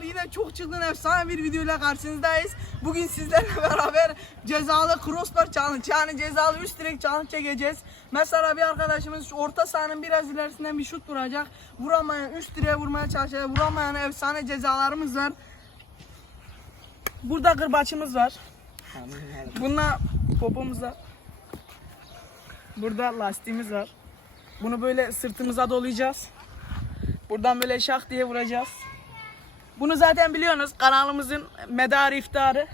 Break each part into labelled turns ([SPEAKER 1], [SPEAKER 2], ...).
[SPEAKER 1] yine çok çılgın efsane bir videoyla karşınızdayız. Bugün sizlerle beraber cezalı crossbar challenge, yani cezalı üst direk challenge çekeceğiz. Mesela bir arkadaşımız orta sahanın biraz ilerisinden bir şut vuracak. Vuramayan üst direğe vurmaya çalışacak. Vuramayan efsane cezalarımız var. Burada kırbaçımız var. Bununla popomuz var. Burada lastiğimiz var. Bunu böyle sırtımıza dolayacağız. Buradan böyle şak diye vuracağız. Bunu zaten biliyorsunuz, kanalımızın medarı iftarı.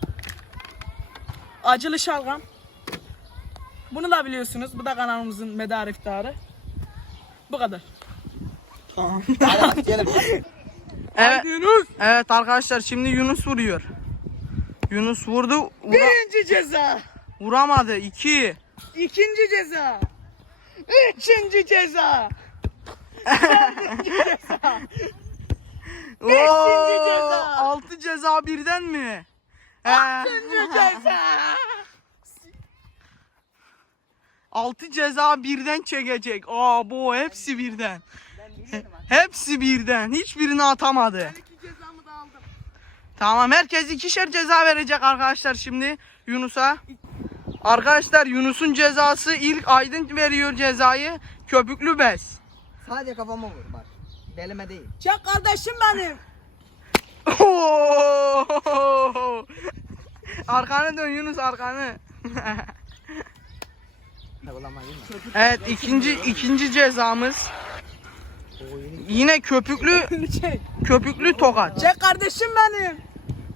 [SPEAKER 1] Acılı şalgam. Bunu da biliyorsunuz. Bu da kanalımızın medarı iftarı. Bu kadar.
[SPEAKER 2] Tamam. Hadi gelin.
[SPEAKER 1] Evet. Yunus. Evet arkadaşlar, şimdi Yunus vuruyor. Yunus vurdu. Birinci ceza. Vuramadı. 2. İkinci ceza. Üçüncü ceza. Dördüncü ceza. Beşinci ceza. 6 ceza birden mi? Altıncı ceza. 6 ceza birden çekecek. Bu hepsi birden. Hepsi birden. Hiçbirini atamadı. Ben 2 cezamı da aldım. Tamam, herkes 2'şer ceza verecek arkadaşlar şimdi Yunus'a. Arkadaşlar, Yunus'un cezası ilk Aydın veriyor cezayı. Köpüklü bez.
[SPEAKER 2] Sadece kafama vur bak. Belime değil.
[SPEAKER 1] Çak kardeşim benim. Arkanı dön Yunus, arkanı. Evet, ikinci cezamız. Yine köpüklü tokat. Çek kardeşim benim.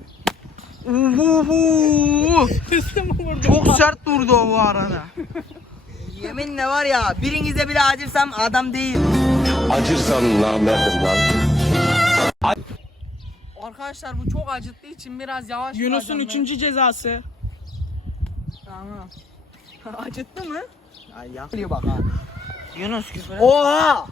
[SPEAKER 1] Çok sert durdu o bu arada.
[SPEAKER 2] Yeminle var ya, birinize bile acırsam adam değil.
[SPEAKER 3] Acırsam namerdim lan.
[SPEAKER 1] Arkadaşlar, bu çok acıttığı için biraz yavaş. Yunus'un 3. cezası. Tamam. Acıttı mı?
[SPEAKER 2] Ay ya. Geliyor bak ha.
[SPEAKER 1] Yunus küfür.
[SPEAKER 2] Oha!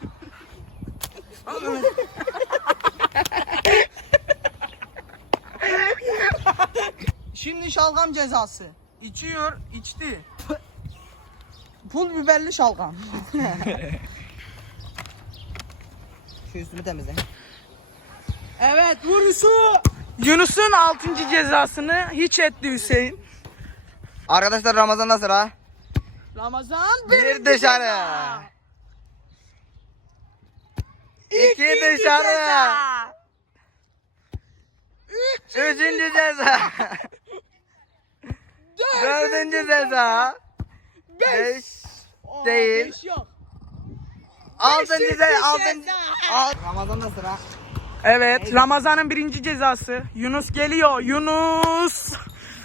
[SPEAKER 1] Şimdi şalgam cezası. İçiyor, içti. Pul biberli şalgam.
[SPEAKER 2] Şu üstümü temizle.
[SPEAKER 1] Evet, Yunus'un 6. cezasını hiç etti Hüseyin.
[SPEAKER 2] Arkadaşlar, Ramazan nasıl ha?
[SPEAKER 1] Ramazan
[SPEAKER 2] Bir dışarı. 2 dışarı. 3. ceza. 4. ceza. 5 değil.
[SPEAKER 1] 5 yok.
[SPEAKER 2] 6. ceza.
[SPEAKER 1] ceza.
[SPEAKER 2] Ramazan nasıl ha?
[SPEAKER 1] Evet, Ramazan'ın 1. cezası. Yunus geliyor. Yunus.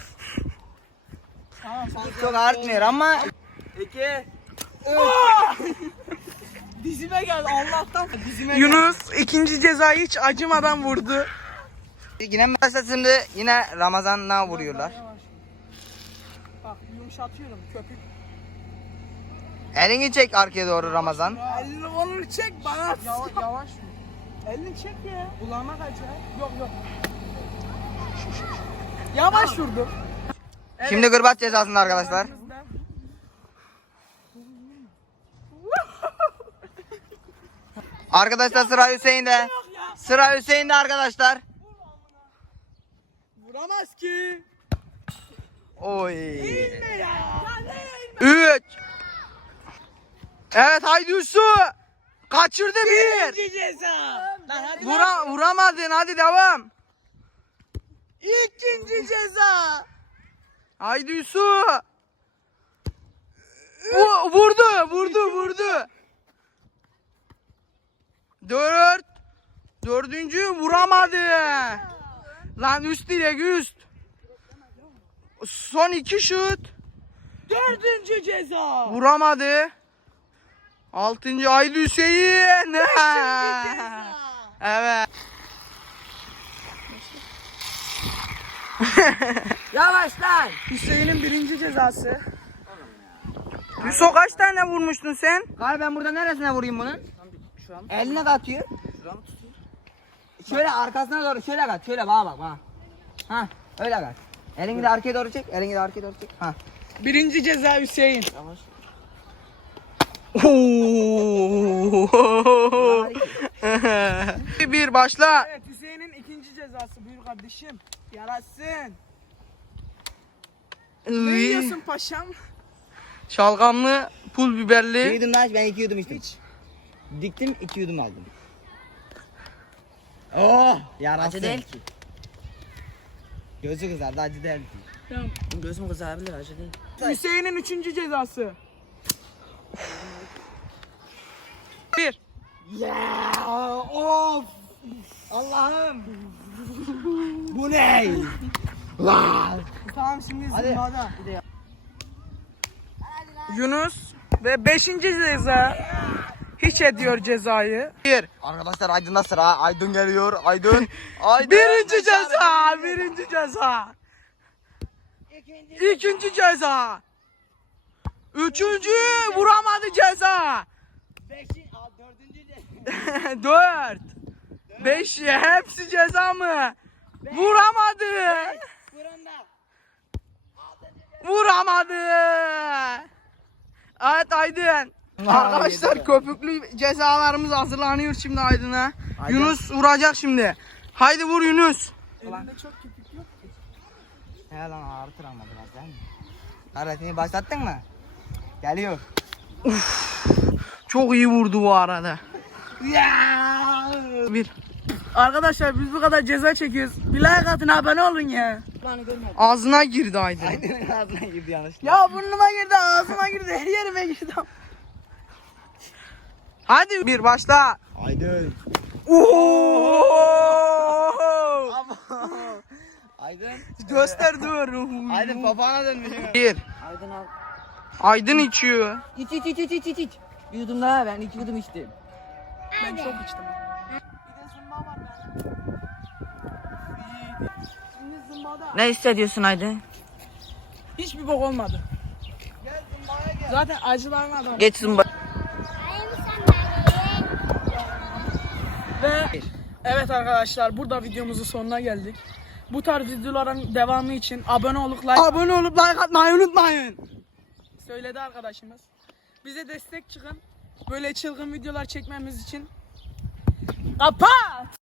[SPEAKER 2] Çok artmıyor ama 2
[SPEAKER 1] Dizime geldi Allah'tan. Yunus 2. cezayı hiç acımadan vurdu.
[SPEAKER 2] Yine mesela şimdi yine Ramazan'la vuruyorlar.
[SPEAKER 1] Bak, yumuşatıyorum köpük.
[SPEAKER 2] Elini çek arkaya doğru Ramazan.
[SPEAKER 1] Elini onu çek bana. Yavaş vur. Elini çek ya. Kulağıma kaçar. Yok. Yavaş vurdum. Evet.
[SPEAKER 2] Şimdi kırbaç cezasında arkadaşlar. Arkadaşlar, sıra Hüseyin'de. Sıra Hüseyin'de arkadaşlar.
[SPEAKER 1] Vuramaz ki.
[SPEAKER 2] Oy.
[SPEAKER 1] Ne ya?
[SPEAKER 2] 3.
[SPEAKER 1] Evet, haydi Hüsnü. Kaçırdı bir.
[SPEAKER 4] İkinci ceza.
[SPEAKER 1] Vuramadın, hadi devam.
[SPEAKER 4] İkinci ceza.
[SPEAKER 1] Haydi Yusuf. Vurdu. 4. Dördüncü vuramadı. Lan üst direk üst. Son 2 şut.
[SPEAKER 4] 4. ceza.
[SPEAKER 1] Vuramadı. 6. haydi Hüseyin. Evet.
[SPEAKER 2] Yavaş lan.
[SPEAKER 1] Hüseyin'in 1. cezası. Yusuf, kaç tane vurmuştun sen?
[SPEAKER 2] Galiba ben burada neresine vurayım bunun? Eline katıyor. Şöyle arkasına doğru şöyle kat. Şöyle bak. Ha, öyle kat. Elini de arkaya doğru çek. Ha.
[SPEAKER 1] 1. ceza Hüseyin.
[SPEAKER 2] Yavaş.
[SPEAKER 1] Bir başla.
[SPEAKER 4] Evet, Hüseyin'in ikinci cezası buyur kardeşim. Yarasın. Ne
[SPEAKER 1] Iy.
[SPEAKER 4] yiyorsun paşam?
[SPEAKER 1] Şalgamlı, pul
[SPEAKER 2] Bir
[SPEAKER 1] biberli.
[SPEAKER 2] yudum daha iç, ben 2 yudum içtim. Diktim 2 yudum aldım. Oh yarasın.
[SPEAKER 5] Acı değil ki.
[SPEAKER 2] Gözü kızardı, acı değil ki.
[SPEAKER 4] Tamam.
[SPEAKER 5] Gözüm kızarabilir, acı değil.
[SPEAKER 4] Hüseyin'in 3. cezası.
[SPEAKER 1] Bir.
[SPEAKER 2] Ya of. Allah'ım. Bu ne? Lan.
[SPEAKER 4] Tamam şimdi
[SPEAKER 2] Hadi.
[SPEAKER 4] zımbada.
[SPEAKER 1] Yunus ve 5. ceza. Hiç ediyor cezayı. Bir.
[SPEAKER 2] Arkadaşlar Aydın'da sıra. Aydın geliyor. Aydın. Aydın.
[SPEAKER 1] Birinci ceza. Birinci ceza. İkinci ceza. Üçüncü vuramadı ceza. Dört. Beş. Hepsi ceza mı? Vuramadı. Vuramadı. Evet Aydın. Arkadaşlar köpüklü cezalarımız hazırlanıyor şimdi Aydın'a.
[SPEAKER 2] Aydın.
[SPEAKER 1] Yunus vuracak şimdi. Haydi vur Yunus.
[SPEAKER 4] Elinde çok köpük yok.
[SPEAKER 2] He lan ağrıtır ama biraz değil mi? Hareketini başlattın mı? Geliyor.
[SPEAKER 1] Çok iyi vurdu bu arada. Bir.
[SPEAKER 4] Arkadaşlar biz bu kadar ceza çekiyoruz. Bir like atın, abone olun ya.
[SPEAKER 1] Ağzına girdi Aydın.
[SPEAKER 2] Aydın'ın ağzına girdi yanlışlıkla.
[SPEAKER 4] Ya burnuma girdi, ağzıma girdi, her yerime girdi.
[SPEAKER 1] Hadi bir başla.
[SPEAKER 2] Aydın.
[SPEAKER 1] Oo!
[SPEAKER 2] Aydın.
[SPEAKER 1] Göster dur.
[SPEAKER 2] Aydın papağana dönmüş.
[SPEAKER 1] Bir.
[SPEAKER 5] Aydın al.
[SPEAKER 1] Aydın içiyor.
[SPEAKER 5] İç iç iç iç iç iç iç. Bir yudum daha, ben 2 yudum içtim.
[SPEAKER 4] Ben çok içtim. Bir de zımba var benim. Şimdi zımbada.
[SPEAKER 5] Ne hissediyorsun Aydın?
[SPEAKER 4] Hiçbir bok olmadı. Zaten acılarına da.
[SPEAKER 5] Geç zımba.
[SPEAKER 4] Ve evet arkadaşlar, burada videomuzun sonuna geldik. Bu tarz videoların devamı için abone olup like atmayı unutmayın. Söyledi arkadaşımız. Bize destek çıkın. Böyle çılgın videolar çekmemiz için. Kapat!